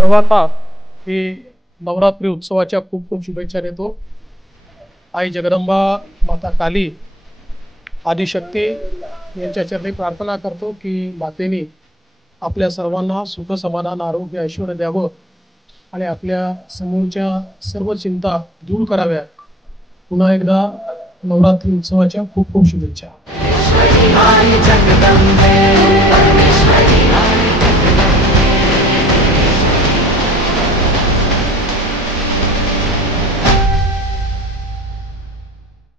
सर्वांना मी नवरात्री उत्सवाच्या खूप खूप शुभेच्छा देतो। आई जगदंबा माता काली आदिशक्ती यांच्या चरणी प्रार्थना करतो की मातेने आपल्या सर्वांना सुख समाधान आरोग्य ऐश्वर्य द्यावं आणि आपल्या समोरच्या सर्व चिंता दूर कराव्या। पुन्हा एकदा नवरात्री उत्सवाच्या खूप खूप शुभेच्छा।